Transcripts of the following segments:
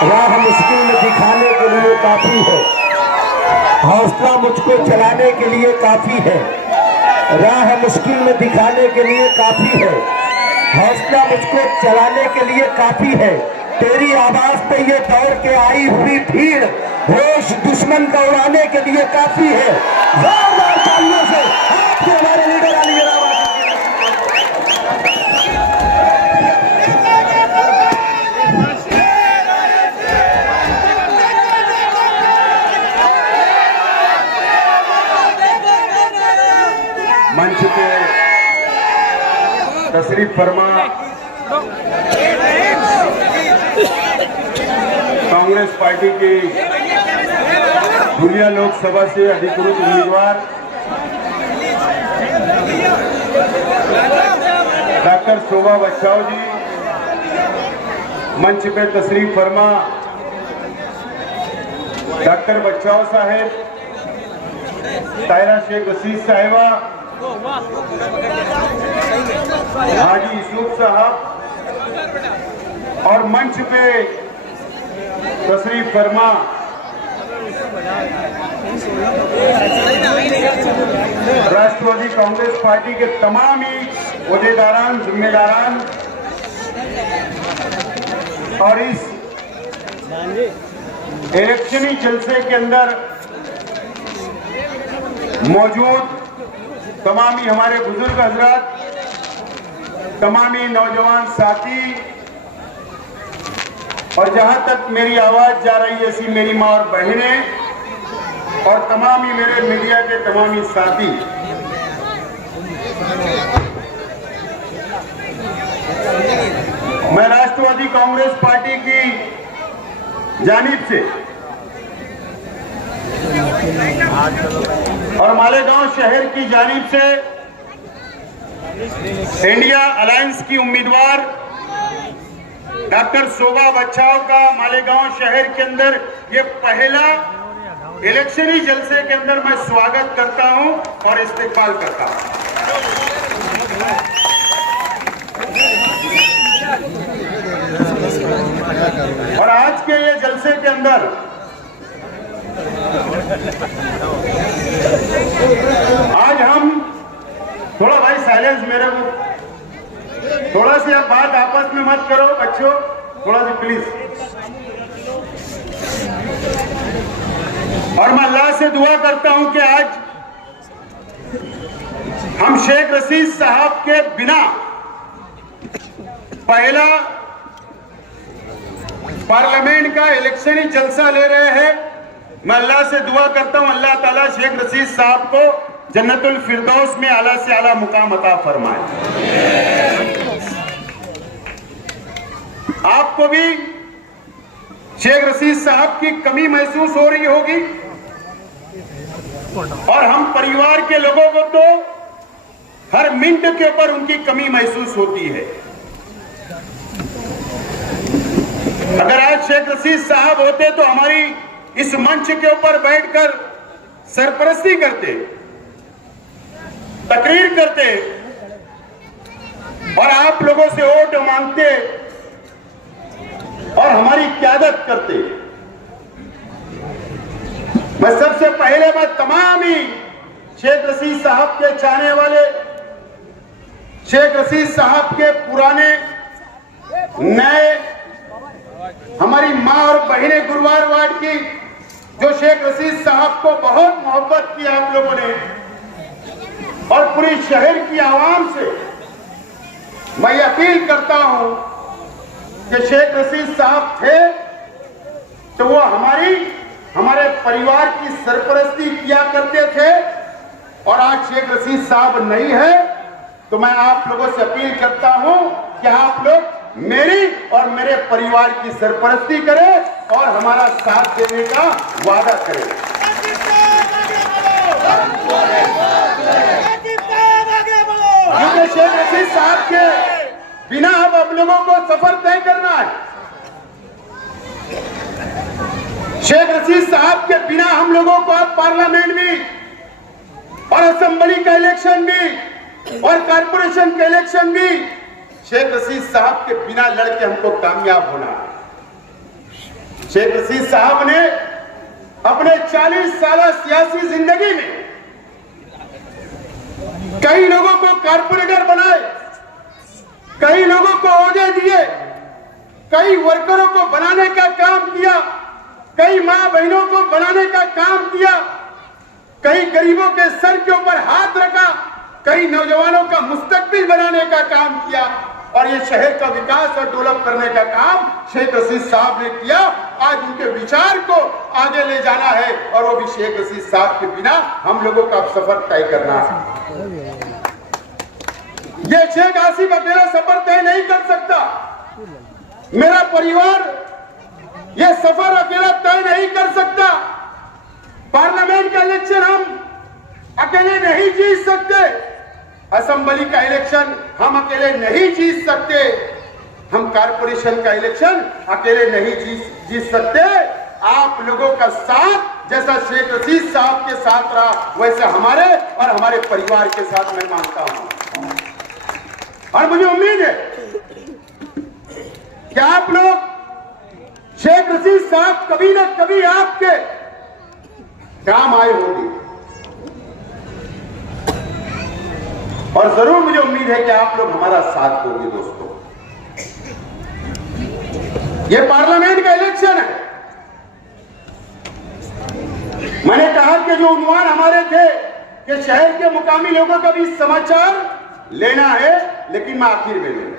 राह मुश्किल में दिखाने के लिए काफी है, हौसला मुझको चलाने के लिए काफी है। राह मुश्किल में दिखाने के लिए काफी है, हौसला मुझको चलाने के लिए काफी है। तेरी आवाज पे ये दौड़ के आई हुई भीड़ होश दुश्मन का उड़ाने के लिए काफी है। जोरदार तालियों से आपके हमारे लीडर अली जनाब मंच पे तशरीफ फरमा कांग्रेस पार्टी की धुलिया लोकसभा से अधिकृत उम्मीदवार डॉक्टर शोभा बच्चाओ जी, मंच पे तशरीफ फरमा डॉक्टर बच्चाओ साहेब, तायरा शेख रशीद साहिबा, हाजी यूसुफ साहब और मंच पे तशरीफ फरमा राष्ट्रवादी कांग्रेस पार्टी के तमाम ही ओहदेदारान, जिम्मेदारान और इस इलेक्शनी जलसे के अंदर मौजूद तमामी हमारे बुजुर्ग हजरात, तमामी नौजवान साथी और जहां तक मेरी आवाज जा रही है ऐसी मेरी मां और बहनें और तमामी मेरे मीडिया के तमामी साथी, मैं राष्ट्रवादी कांग्रेस पार्टी की जानिब से और मालेगांव शहर की जानिब से इंडिया अलायंस की उम्मीदवार डॉक्टर शोभा बच्चाओ का मालेगांव शहर के अंदर ये पहला इलेक्शनी जलसे के अंदर मैं स्वागत करता हूं और इस्तेकबाल करता हूं। और आज के ये जलसे के अंदर आज हम थोड़ा, भाई साइलेंस, मेरे को थोड़ा सी आप बात आपस में मत करो बच्चों, थोड़ा सी प्लीज। और मैं अल्लाह से दुआ करता हूं कि आज हम शेख रशीद साहब के बिना पहला पार्लियामेंट का इलेक्शनी जलसा ले रहे हैं। मैं अल्लाह से दुआ करता हूं अल्लाह ताला शेख रशीद साहब को जन्नतुल फिरदौस में आला से आला मुकाम अता फरमाए। आपको भी शेख रशीद साहब की कमी महसूस हो रही होगी और हम परिवार के लोगों को तो हर मिनट के ऊपर उनकी कमी महसूस होती है। अगर आज शेख रशीद साहब होते तो हमारी इस मंच के ऊपर बैठकर सरपरस्ती करते, तकरीर करते और आप लोगों से वोट मांगते और हमारी क़यादत करते। मैं सबसे पहले मैं तमाम ही शेख रशीद साहब के चाहने वाले, शेख रशीद साहब के पुराने नए, हमारी मां और बहनें गुरुवार वार्ड की जो शेख रशीद साहब को बहुत मोहब्बत की आप लोगों ने और पूरी शहर की आवाम से मैं अपील करता हूं कि शेख रशीद साहब थे तो वो हमारे परिवार की सरपरस्ती किया करते थे और आज शेख रशीद साहब नहीं है तो मैं आप लोगों से अपील करता हूं कि आप लोग मेरी और मेरे परिवार की सरपरस्ती करें और हमारा साथ देने का वादा करें। क्योंकि शेख रशीद साहब के बिना अब आप लोगों को सफर तय करना है। शेख रशीद साहब के बिना हम लोगों को अब पार्लियामेंट भी और असेंबली का इलेक्शन भी और कारपोरेशन का इलेक्शन भी शेख रशीद साहब के बिना लड़के हमको कामयाब होना है। शेख रशीद साहब ने अपने 40 साल सियासी जिंदगी में कई लोगों को कारपोरेटर बनाए, कई लोगों को ओहदे दिए, कई वर्करों को बनाने का काम किया, कई मां बहनों को बनाने का काम किया, कई गरीबों के सर के ऊपर हाथ रखा, कई नौजवानों का मुस्तकबिल बनाने का काम किया और ये शहर का विकास और डेवलप करने का काम शेख रशीद साहब ने किया। आज उनके विचार को आगे ले जाना है और वो भी शेख रशीद साहब के बिना हम लोगों का सफर तय करना है। ये शेख आसिफ अकेला सफर तय नहीं कर सकता, मेरा परिवार ये सफर अकेला तय नहीं कर सकता। पार्लियामेंट का इलेक्शन हम अकेले नहीं जीत सकते, असेंबली का इलेक्शन हम अकेले नहीं जीत सकते, हम कारपोरेशन का इलेक्शन अकेले नहीं जीत सकते। आप लोगों का साथ जैसा शेख रशीद साहब के साथ रहा वैसे हमारे और हमारे परिवार के साथ मैं मानता हूं और मुझे उम्मीद है कि आप लोग शेख रशीद साहब कभी ना कभी आपके काम आए होंगे और जरूर मुझे उम्मीद है कि आप लोग हमारा साथ दोगे। दोस्तों, ये पार्लियामेंट का इलेक्शन है। मैंने कहा कि जो उन्वान हमारे थे कि शहर के मुकामी लोगों का भी समाचार लेना है, लेकिन मैं आखिर में लूंगा।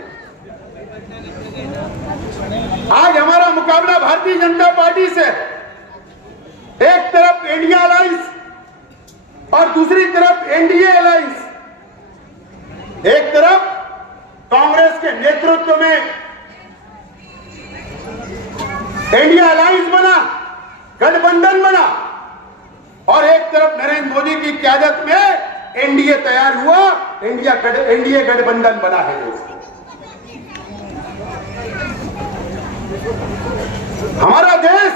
आज हमारा मुकाबला भारतीय जनता पार्टी से, एक तरफ इंडिया अलायंस और दूसरी तरफ एनडीए अलायंस। एक तरफ कांग्रेस के नेतृत्व में इंडिया अलायंस बना, गठबंधन बना और एक तरफ नरेंद्र मोदी की क़यादत में एनडीए तैयार हुआ, एनडीए गठबंधन बना है। दोस्तों, हमारा देश,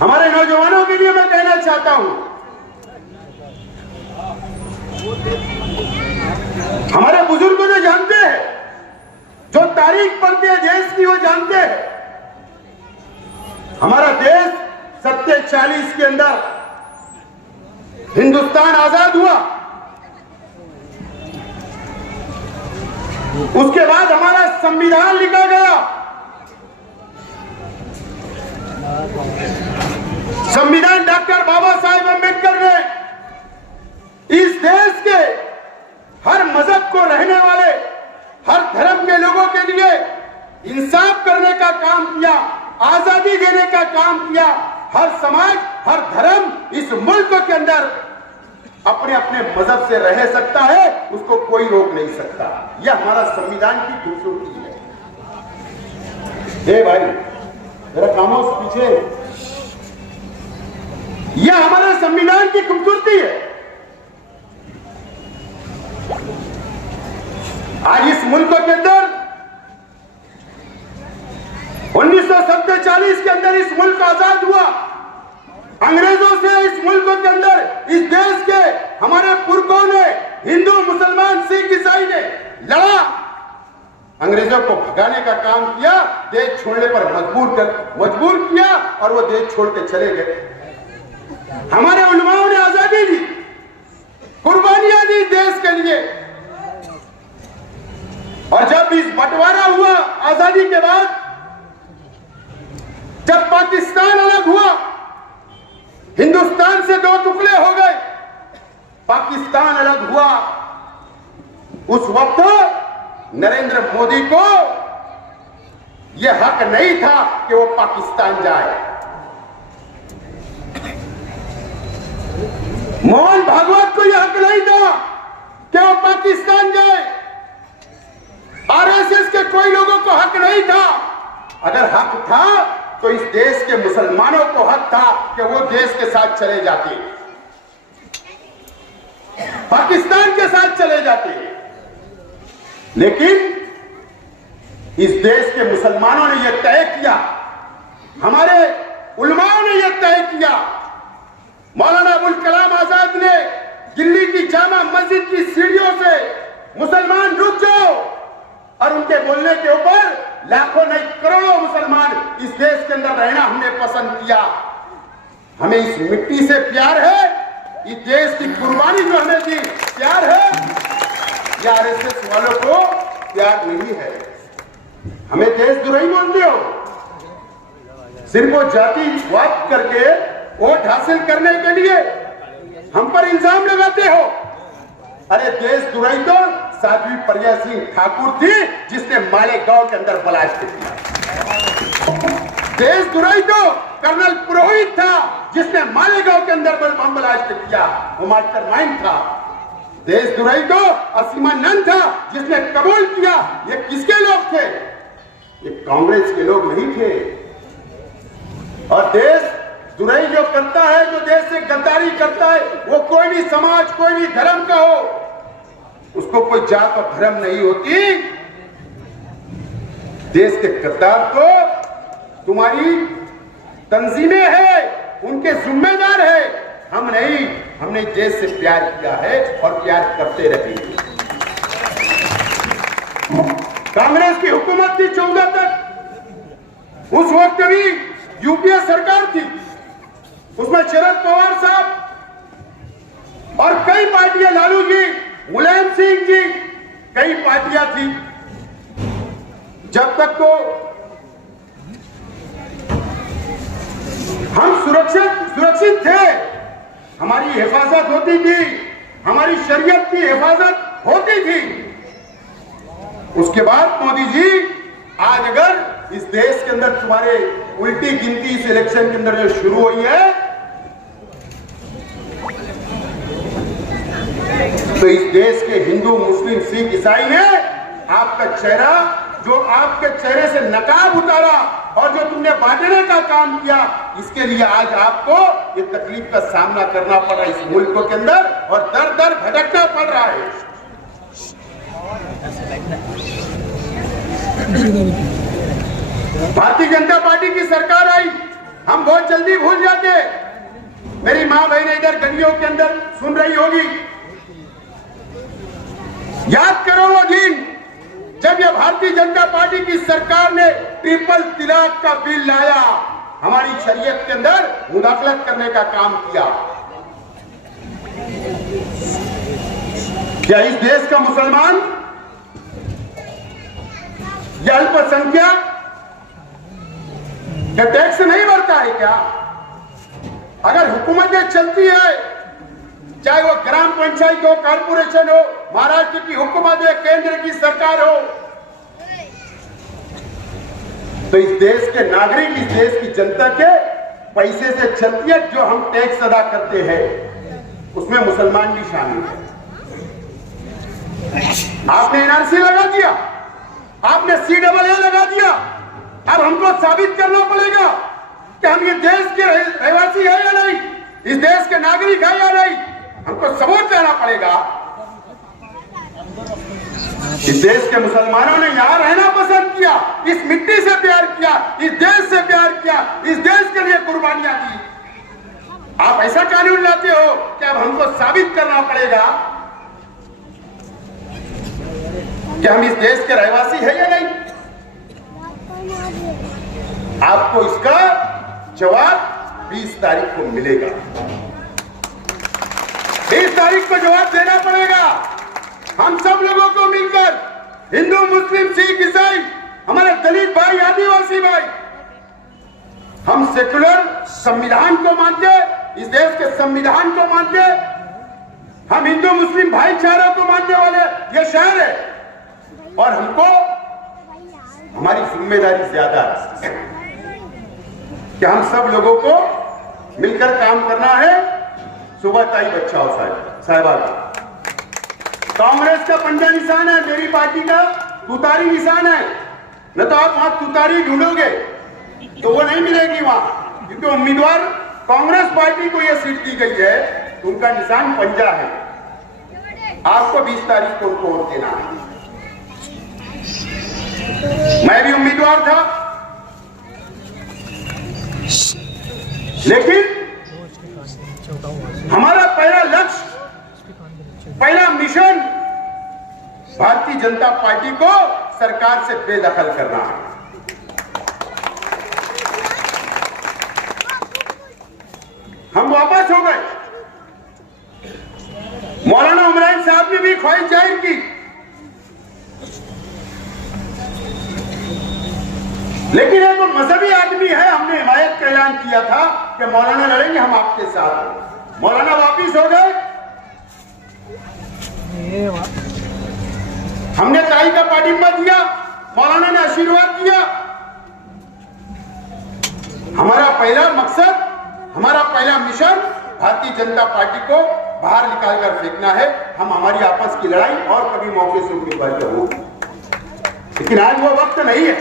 हमारे नौजवानों के लिए मैं कहना चाहता हूं, हमारे बुजुर्ग तो जानते हैं, जो तारीख पढ़ते हैं देश की वो जानते हैं। हमारा देश 47 के अंदर हिंदुस्तान आजाद हुआ, उसके बाद हमारा संविधान लिखा गया। संविधान डॉक्टर बाबा साहेब अम्बेडकर ने इस देश के हर मजहब को रहने वाले, हर धर्म के लोगों के लिए इंसाफ करने का काम किया, आजादी देने का काम किया। हर समाज, हर धर्म इस मुल्क के अंदर अपने अपने मजहब से रह सकता है, उसको कोई रोक नहीं सकता। यह हमारा संविधान की खूबसूरती है। भाई जरा खामोश पीछे, यह हमारे संविधान की खूबसूरती है। आज इस मुल्क के अंदर 1947 के अंदर इस मुल्क आजाद हुआ। अंग्रेजों से इस मुल्क के अंदर, इस देश के हमारे पुरखों ने, हिंदू, मुसलमान, सिख, ईसाई ने लड़ा, अंग्रेजों को भगाने का काम किया, देश छोड़ने पर मजबूर किया और वो देश छोड़ के चले गए। हमारे उलमाओं ने आजादी दी, कुर्बानियां दी देश के लिए। और जब इस बंटवारा हुआ आजादी के बाद, जब पाकिस्तान अलग हुआ, हिंदुस्तान से दो टुकड़े हो गए, पाकिस्तान अलग हुआ, उस वक्त नरेंद्र मोदी को यह हक नहीं था कि वो पाकिस्तान जाए। मोहन भागवत को यह हक नहीं था कि वो पाकिस्तान जाए। आरएसएस के कोई लोगों को हक नहीं था। अगर हक था तो इस देश के मुसलमानों को हक था कि वो देश के साथ चले जाते, पाकिस्तान के साथ चले जाते। लेकिन इस देश के मुसलमानों ने यह तय किया, हमारे उलमाओं ने यह तय किया, मौलाना अबुल कलाम आजाद ने दिल्ली की जामा मस्जिद की सीढ़ियों से, मुसलमान रुक जाओ, और उनके बोलने के ऊपर लाखों नहीं करोड़ों मुसलमान इस देश के अंदर रहना हमने पसंद किया। हमें इस मिट्टी से प्यार है, इस देश की कुर्बानी जो हमें दी प्यार है, या आरएसएस वालों को प्यार नहीं है? हमें देशद्रोही बोलते हो, सिर्फ वो जातिवाद करके वोट हासिल करने के लिए हम पर इल्जाम लगाते हो। अरे देशद्रोही तो साध्वी प्रज्ञा सिंह ठाकुर थी जिसने मालेगांव के अंदर ब्लास्ट किया। देशद्रोही तो कर्नल पुरोहित था जिसने मालेगांव के अंदर बम ब्लास्ट किया, वो मास्टरमाइंड था। देशद्रोही तो असीमानंद था जिसने कबूल किया। ये किसके लोग थे? ये कांग्रेस के लोग नहीं थे। और देशद्रोही जो करता है, जो देश से गद्दारी करता है, वो कोई भी समाज, कोई भी धर्म का हो, उसको कोई जात और धर्म नहीं होती। देश के गद्दार तो तुम्हारी तंजीमें हैं, उनके जिम्मेदार है, हम नहीं। हमने देश से प्यार किया है और प्यार करते रहेंगे। कांग्रेस की हुकूमत थी 14 तक, उस वक्त भी यूपीए सरकार थी, उसमें शरद पवार साहब और कई पार्टियां, लालू जी, मुलायम सिंह जी, कई पार्टियां थी। जब तक तो हम सुरक्षित थे, हमारी हिफाजत होती थी, हमारी शरीयत की हिफाजत होती थी। उसके बाद मोदी जी, आज अगर इस देश के अंदर तुम्हारे उल्टी गिनती इस इलेक्शन के अंदर जो शुरू हुई है, तो इस देश के हिंदू, मुस्लिम, सिख, ईसाई ने आपका चेहरा, जो आपके चेहरे से नकाब उतारा और जो तुमने बांटने का काम किया, इसके लिए आज आपको ये तकलीफ का सामना करना पड़ रहा है इस मुल्क के अंदर, और दर दर भटकना पड़ रहा है। भारतीय जनता पार्टी की सरकार आई, हम बहुत जल्दी भूल जाते। मेरी मां बहनें इधर गलियों के अंदर सुन रही होगी, याद करो वो दिन जब ये भारतीय जनता पार्टी की सरकार ने ट्रिपल तलाक का बिल लाया, हमारी शरीयत के अंदर मुदाखलत करने का काम किया। क्या इस देश का मुसलमान या अल्पसंख्यक क्या टैक्स नहीं भरता है क्या? अगर हुकूमतें चलती है, चाहे वो ग्राम पंचायत हो, कारपोरेशन हो, महाराष्ट्र की हुकूमत है, केंद्र की सरकार हो, तो इस देश के नागरिक, इस देश की जनता के पैसे से चलती है। जो हम टैक्स अदा करते हैं उसमें मुसलमान भी शामिल है। आपने एनआरसी लगा दिया, आपने CAA लगा दिया। अब हमको साबित करना पड़ेगा कि हम ये देश के रहवासी है या नहीं, इस देश के नागरिक है या नहीं, हमको सबूत देना पड़ेगा। इस देश के मुसलमानों ने यहां रहना पसंद किया, इस मिट्टी से प्यार किया, इस देश से प्यार किया, इस देश के लिए कुर्बानियां दी। आप ऐसा कानून लाते हो कि अब हमको साबित करना पड़ेगा कि हम इस देश के रहवासी है या नहीं। आपको इसका जवाब 20 तारीख को मिलेगा। 20 तारीख को जवाब देना पड़ेगा। हम सब लोगों को मिलकर, हिंदू, मुस्लिम, सिख, ईसाई, हमारे दलित भाई, आदिवासी भाई, हम सेकुलर संविधान को मानते, इस देश के संविधान को मानते, हम हिंदू मुस्लिम भाईचारा को मानने वाले ये शहर है, और हमको हमारी जिम्मेदारी ज्यादा है कि हम सब लोगों को मिलकर काम करना है। सुबह ताई बच्चा हो साहिबा, कांग्रेस का पंजा निशान है, मेरी पार्टी का तुतारी निशान है। न तो आप वहां तुतारी ढूंढोगे तो वो नहीं मिलेगी वहां, क्योंकि उम्मीदवार कांग्रेस पार्टी को यह सीट दी गई है, तो उनका निशान पंजा है। आपको 20 तारीख को उनको वोट देना है। मैं भी उम्मीदवार था, लेकिन हमारा पहला लक्ष्य, पहला मिशन भारतीय जनता पार्टी को सरकार से बेदखल करना है। हम वापस हो गए। मौलाना उमरान साहब ने भी ख्वाहिश जाहिर की, लेकिन एक मजहबी आदमी है, हमने हिमायत का ऐलान किया था कि मौलाना लड़ेंगे, हम आपके साथ हैं। मौलाना वापिस हो गए। हमने ताई का पाठिंबा दिया, मौलाना ने आशीर्वाद दिया। हमारा पहला मकसद, हमारा पहला मिशन भारतीय जनता पार्टी को बाहर निकालकर फेंकना है। हम हमारी आपस की लड़ाई और कभी मौके से उम्मीदवार हो, लेकिन आज वो वक्त नहीं है।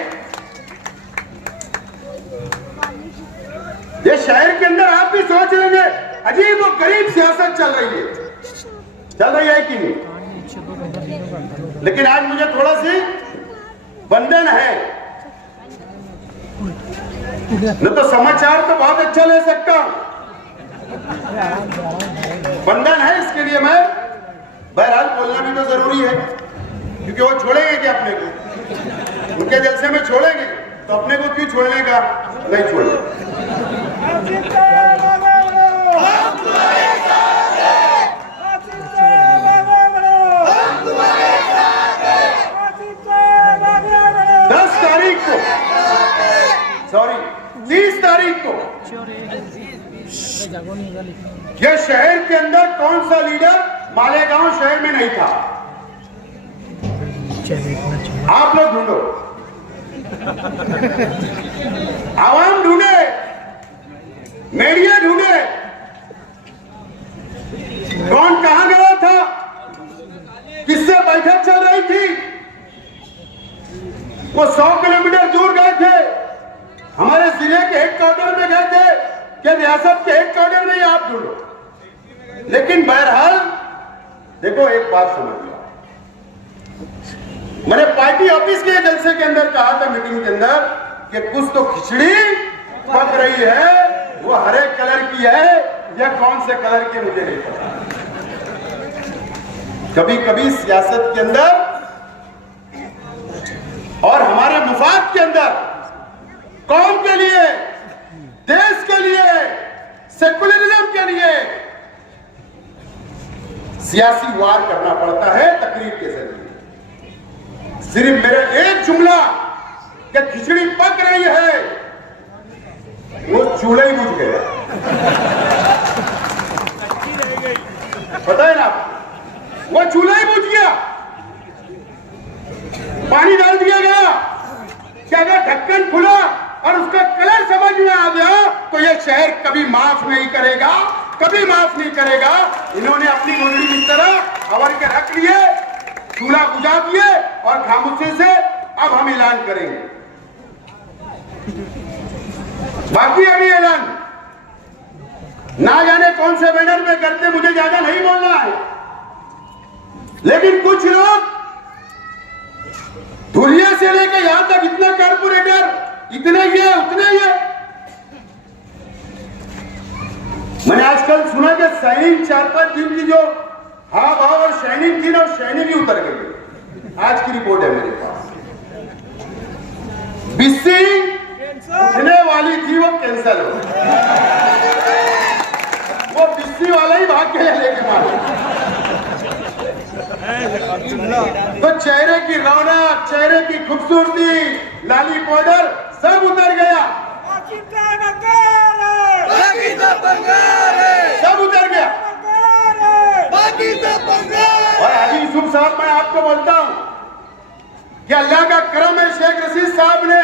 ये शहर के अंदर आप भी सोच लेंगे अजीब और गरीब सियासत चल रही है कि नहीं? लेकिन आज मुझे थोड़ा सी बंधन है, न तो समाचार तो बहुत अच्छा ले सकता हूं, बंधन है, इसके लिए मैं बहरहाल बोलना भी तो जरूरी है, क्योंकि वो छोड़ेंगे क्या अपने को? उनके जलसे में छोड़ेंगे तो अपने को क्यों छोड़ने का? नहीं छोड़ेंगे। सॉरी 30 तारीख को यह शहर के अंदर कौन सा लीडर मालेगांव शहर में नहीं था? आप लोग ढूंढो, आवाम ढूंढे, मीडिया ढूंढे, कौन कहां गया था, किससे बैठक चल रही थी? वो 100 किलोमीटर दूर गए थे, हमारे जिले के हेडक्वार्टर में गए थे, क्या रियासत के हेडक्वार्टर में? आप ढूंढो। लेकिन बहरहाल देखो, एक बात समझ लो, मैंने पार्टी ऑफिस के जलसे के अंदर कहा था, मीटिंग के अंदर, कि कुछ तो खिचड़ी पक रही है, वो हरे कलर की है या कौन से कलर की मुझे नहीं पता। कभी कभी सियासत के अंदर और हमारे मुफाद के अंदर, कौम के लिए, देश के लिए, सेकुलरिज्म के लिए सियासी वार करना पड़ता है तकरीर के जरिए। सिर्फ मेरा एक जुमला कि खिचड़ी पक रही है, वो चूल्हा ही बुझ गया। पता है ना, वो चूल्हा ही बुझ गया, पानी डाल दिया गया कि अगर ढक्कन खुला और उसका कलर समझ में आ गया तो यह शहर कभी माफ नहीं करेगा, कभी माफ नहीं करेगा। इन्होंने अपनी मुंडली की तरह अवर के रख लिए, चूल्हा बुझा दिए और खामोशी से अब हम ऐलान करेंगे। बाकी अभी ऐलान ना जाने कौन से बैनर में करते, मुझे ज्यादा नहीं बोलना है, लेकिन कुछ लोग धुलिया से लेकर यहां तक इतना कारपोरेटर, इतने ये उतने ये। मैंने आजकल सुना कि शाइनिंग 4-5 दिन की जो हाव भाव और शाइनिंग थी ना, शाइनिंग भी उतर गई। आज की रिपोर्ट है मेरे पास, बिस्सी उठने वाली थी, वो कैंसिल हो, वो बिस्सी वाला ही भाग के लेके मारा। तो चेहरे की रौनक, चेहरे की खूबसूरती, लाली पाउडर सब उतर गया, सब उतर गया। और हाजी यूसुफ साहब, मैं आपको बोलता हूं कि अल्लाह का करम है, शेख रशीद साहब ने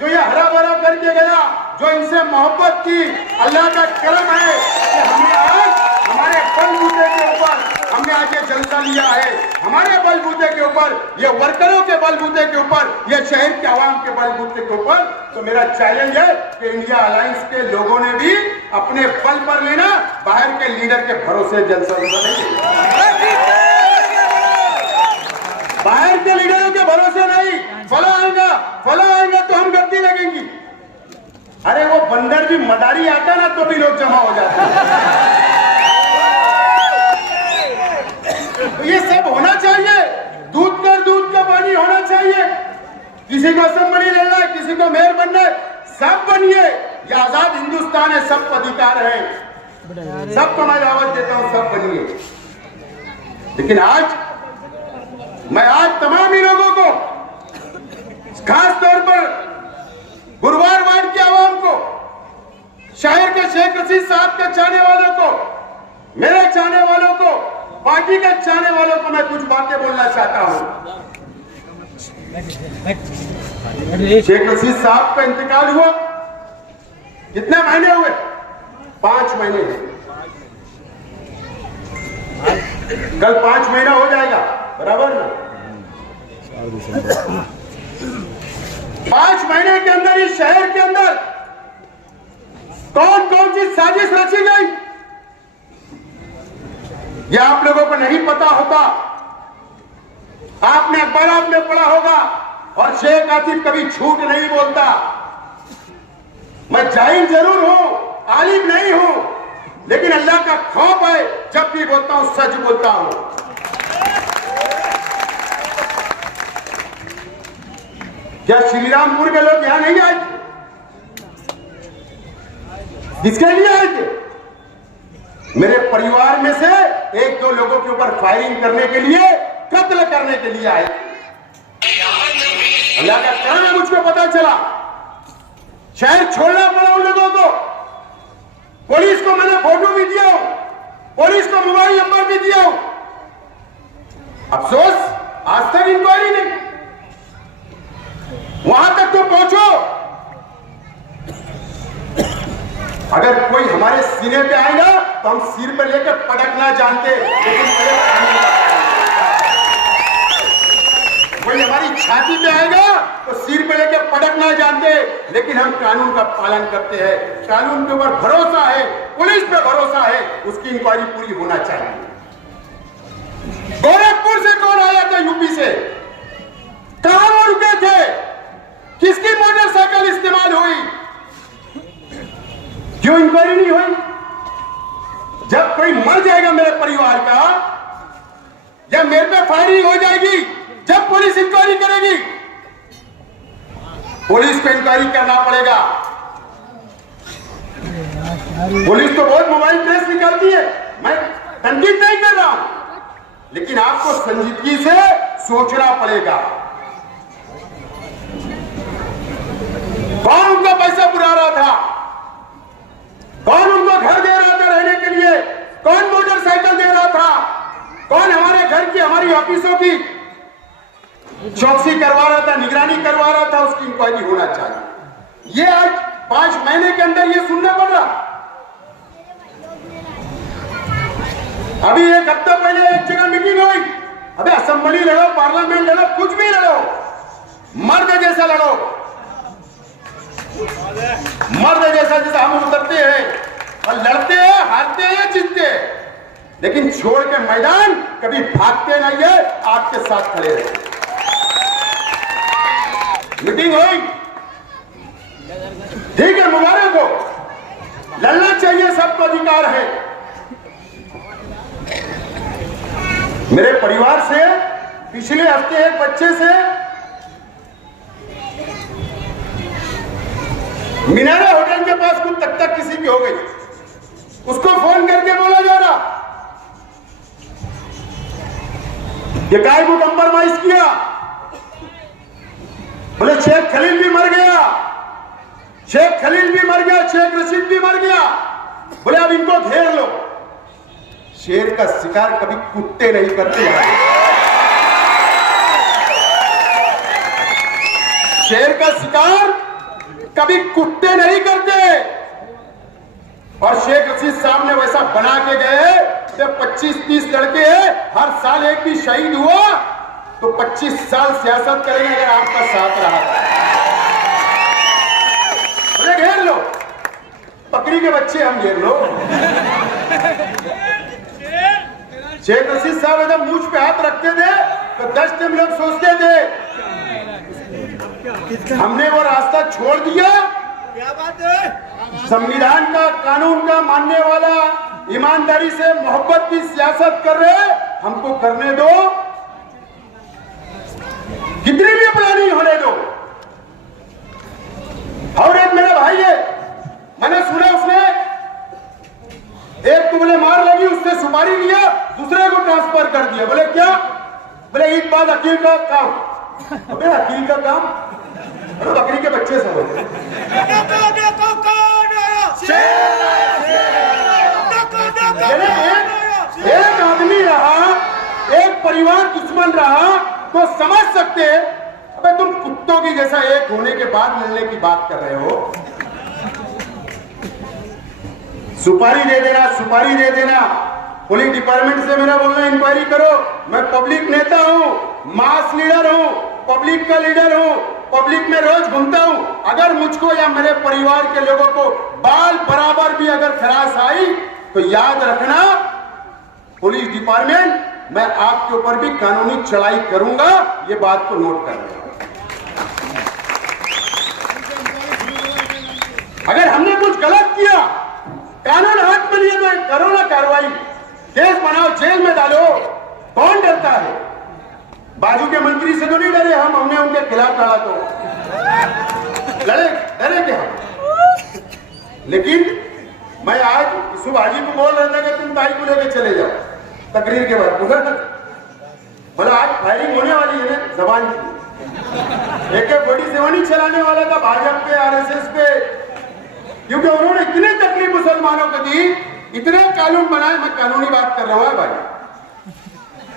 जो ये हरा भरा करके गया, जो इनसे मोहब्बत की, अल्लाह का करम है कि हमने आज हमारे बलबूते के ऊपर हमने आज ये जलसा लिया है, हमारे बलबूते के ऊपर, ये वर्करों के बलबूते के ऊपर, ये शहर के आवाम के बलबूते के ऊपर। तो मेरा चैलेंज है कि इंडिया अलायंस के लोगों ने भी अपने बल पर लेना, बाहर के लीडर के भरोसे जलसा नहीं, बाहर के लीडरों के भरोसे नहीं। फला आएगा तो हम गलती लगेंगी। अरे वो बंदर भी मदारी आता ना तो भी लोग जमा हो जाते हैं। तो ये सब होना चाहिए, दूध कर किसी को असेंबली लड़ना है, किसी को मेयर बनना है, सब बनिए। ये आजाद हिंदुस्तान है, सबको अधिकार है, सबको मैं दावत देता हूं, सब बनिए। लेकिन मैं आज तमाम ही लोगों को, खास तौर पर गुरुवार वार्ड की आवाम को, शहर के शेख रशीद साहब के चाहने वालों को, मेरे चाहने वालों को, पार्टी के चाहने वालों को मैं कुछ बातें बोलना चाहता हूं। शेख रशीद साहब का इंतकाल हुआ, कितने महीने हुए? 5 महीने। कल 5 महीना हो जाएगा, बराबर ना? 5 महीने के अंदर इस शहर के अंदर कौन कौन सी साजिश रची गई, यह आप लोगों को नहीं पता होता। आपने अखबार में पढ़ा होगा, और शेख आसिफ कभी झूठ नहीं बोलता। मैं जाहिल जरूर हूं, आलिम नहीं हूं, लेकिन अल्लाह का खौफ है, जब भी बोलता हूं सच बोलता हूं। क्या श्रीरामपुर के लोग यहां नहीं आए थे? किसके लिए आए थे? मेरे परिवार में से 1-2 लोगों के ऊपर फायरिंग करने के लिए, कत्ल करने के लिए आए। अल्लाह का करम है, मुझको पता चला। शहर छोड़ना पड़ा उन लोगों को। पुलिस को मैंने फोटो भी दिया हूं, पुलिस को मोबाइल नंबर भी दिया हूं। अफसोस आज तक इंक्वायरी नहीं। वहां तक तो पहुंचो। अगर कोई हमारे सीने पे आएगा तो हम सिर पे लेकर पटकना जानते, लेकिन कोई हमारी छाती पे आएगा तो सिर पे लेकर पटकना जानते, लेकिन हम कानून का पालन करते हैं। कानून के ऊपर भरोसा है, पुलिस पे भरोसा है, उसकी इंक्वायरी पूरी होना चाहिए। गोरखपुर से कौन आया था? यूपी से। कहां वो रुके थे? किसकी मोटरसाइकिल इस्तेमाल हुई? क्यों इंक्वायरी नहीं हुई? जब कोई मर जाएगा मेरे परिवार का, जब मेरे पे फायरिंग हो जाएगी, जब पुलिस इंक्वायरी करेगी, पुलिस को इंक्वायरी करना पड़ेगा। पुलिस तो बहुत मोबाइल ट्रेस निकालती है, मैं तनकीद नहीं कर रहा हूं, लेकिन आपको संजीदगी से सोचना पड़ेगा। कौन उनको पैसा बुला रहा था? कौन उनको घर दे रहा था रहने के लिए? कौन मोटरसाइकिल दे रहा था? कौन हमारे घर की, हमारी ऑफिसों की चौकसी करवा रहा था, निगरानी करवा रहा था? उसकी इंक्वायरी होना चाहिए। ये आज 5 महीने के अंदर ये सुनना पड़ रहा। अभी 1 हफ्ता पहले एक जगह मीटिंग हुई, अबे असेंबली लड़ो, पार्लियामेंट लड़ो, कुछ भी लड़ो, मर्द जैसा लड़ो, मर्द जैसा। जैसा हम उतरते हैं और लड़ते हैं, हारते हैं, जीतते हैं, लेकिन छोड़ के मैदान कभी भागते नहीं है, आपके साथ खड़े रहे। मीटिंग हुई, ठीक है, मुबारक हो, लड़ना चाहिए, सबको अधिकार है। मेरे परिवार से पिछले हफ्ते एक बच्चे से मीनारा होटल के पास कुछ तक किसी की हो गई, उसको फोन करके बोला जा रहा, ये काय को कंप्रोमाइज किया? बोले शेख खलील भी मर गया, शेख खलील भी मर गया, शेख रशीद भी मर गया। बोले अब इनको घेर लो। शेर का शिकार कभी कुत्ते नहीं करते हैं, शेर का शिकार कभी कुत्ते नहीं करते। और शेख रशीद साहब ने वैसा बना के गए कि 25-30 लड़के हैं, हर साल एक भी शहीद हुआ तो 25 साल सियासत करेंगे अगर आपका साथ रहा। बोले घेर लो, बकरी के बच्चे हम घेर लो। शेख रशीद साहब जब मूंछ पे हाथ रखते थे तो 10 दिन लोग सोचते थे हमने वो रास्ता छोड़ दिया। क्या बात है? संविधान का, कानून का मानने वाला, ईमानदारी से मोहब्बत की सियासत कर रहे, हमको करने दो, कितनी भी प्लानिंग होने दो, सुपारी लिया, दूसरे को ट्रांसफर कर दिया। बोले क्या? बोले ईद बाद अकील का काम। अबे अकील का काम? अरे बकरी के बच्चे सब होते। एक आदमी रहा, एक परिवार दुश्मन रहा तो समझ सकते। अबे तुम कुत्तों की जैसा एक होने के बाद मिलने की बात कर रहे हो। सुपारी दे देना, सुपारी दे देना। पुलिस डिपार्टमेंट से मेरा बोलना इंक्वायरी करो। मैं पब्लिक नेता हूं, मास लीडर हूं, पब्लिक का लीडर हूं, पब्लिक में रोज घूमता हूं। अगर मुझको या मेरे परिवार के लोगों को बाल बराबर भी अगर खराश आई तो याद रखना पुलिस डिपार्टमेंट, मैं आपके ऊपर भी कानूनी चढ़ाई करूंगा। ये बात को नोट कर लेना। अगर हमने कुछ गलत किया, कानून हाथ में लिए तो करो ना कार्रवाई, केस बनाओ, जेल में डालो। कौन डरता है? बाजू के मंत्री से तो नहीं डरे हम, हमने उनके खिलाफ लड़ा तो डरे क्या? लेकिन मैं आज सुबह हाजी को बोल रहा था कि तुम ताई को लेकर चले जाओ तकरीर के बाद। बोला आज फायरिंग होने वाली है ना जबान की। AK-47 चलाने वाला था भाजपा पे, RSS पे, क्योंकि उन्होंने इतने तकलीफ मुसलमानों को दी, इतने कानून बनाए। मैं कानूनी बात कर रहा हूं भाई,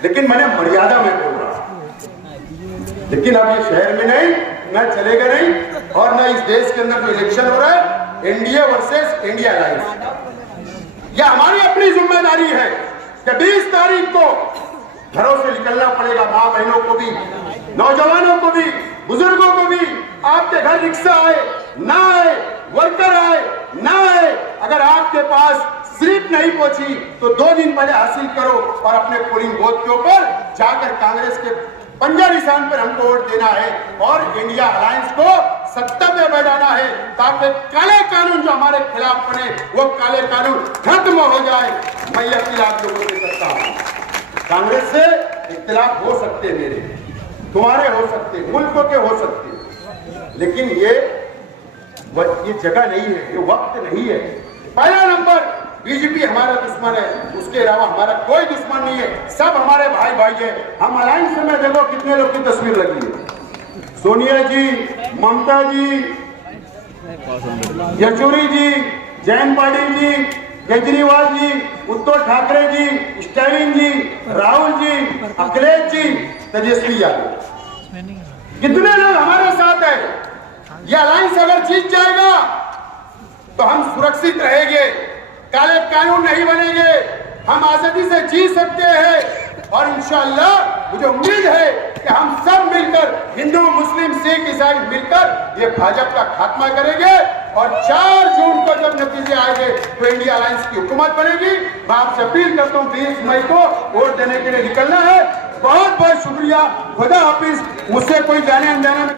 लेकिन मैंने मर्यादा में बोल रहा। लेकिन अब ये शहर में नहीं, न चलेगा नहीं, और न इस देश के अंदर जो इलेक्शन हो रहा है एनडीए वर्सेस इंडिया अलायंस, यह हमारी अपनी जिम्मेदारी है कि 20 तारीख को घरों से निकलना पड़ेगा। मां बहनों को भी, नौजवानों को भी, बुजुर्गों को भी। आपके घर रिक्शा आए ना आए, वर्कर आए ना आए, अगर आपके पास स्लिप नहीं पहुंची तो 2 दिन पहले हासिल करो और अपने पोलिंग बूथ के ऊपर जाकर कांग्रेस के पंजा निशान पर हमको वोट देना है और इंडिया अलायंस को सत्ता पे बैठाना है, ताकि काले कानून जो हमारे खिलाफ बने वो काले कानून खत्म हो जाए। मैं ये अपील आप लोगों से करता हूं। कांग्रेस से इख्तिलाफ हो सकते, मेरे तुम्हारे हो सकते, मुल्कों के हो सकते, लेकिन ये जगह नहीं है, ये वक्त नहीं है। पहला नंबर बीजेपी हमारा दुश्मन है, उसके अलावा हमारा कोई दुश्मन नहीं है, सब हमारे भाई भाई है। हम अलायंस में देखो कितने लोग की तस्वीर लगी है, सोनिया जी, ममता जी, येचुरी जी, जयंत पाटिल जी, केजरीवाल जी, उद्धव ठाकरे जी, स्टालिन जी, राहुल जी, अखिलेश जी, तेजस्वी यादव, कितने लोग हमारे साथ है। ये अलायंस अगर जीत जाएगा तो हम सुरक्षित रहेंगे, काले कानून नहीं बनेंगे, हम आजादी से जी सकते हैं। और इंशाअल्लाह मुझे उम्मीद है कि हम सब मिलकर, हिंदू, मुस्लिम, सिख, ईसाई मिलकर ये भाजपा का खात्मा करेंगे और 4 जून को जब नतीजे आएंगे तो इंडिया अलायंस की हुकूमत बनेगी। मैं आपसे अपील करता हूँ 20 मई को वोट देने के लिए निकलना है। बहुत बहुत शुक्रिया, खुदा हाफिज। मुझसे कोई जाने अनजाने में